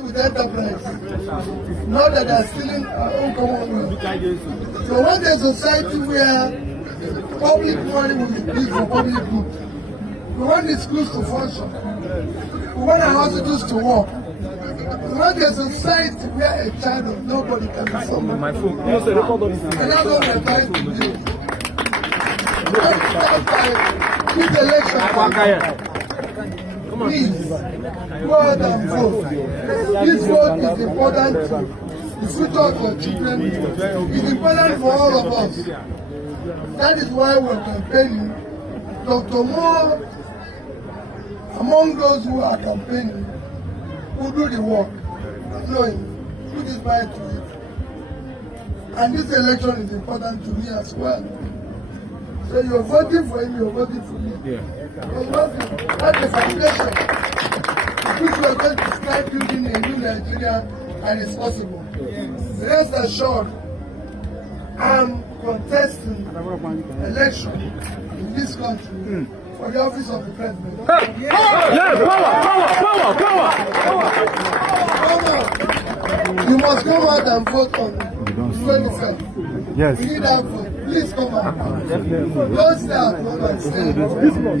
with enterprise. Not that they are stealing our own commonwealth. So want a society where public money will be used for public good. We want the schools to function. We want our hospitals to work. We want a society where a child of nobody can be someone. My phone. You say record on this. And that's what we're trying to do. This election, please, go out and vote. This vote is important to the future of your children. It's important for all of us. That is why we're campaigning. Dr. Moore, among those who are campaigning, who do the work, knowing, put his mind to it. And this election is important to me as well. So you're voting for him, you're voting for me. Yeah. That's the foundation which we are going to start building a new Nigeria, and it's possible. Rest assured, I'm contesting election in this country for the office of the president. Yes, power. You must come out and vote on 25th. Yes. We need that vote. Please come out. Don't stay at home and stay.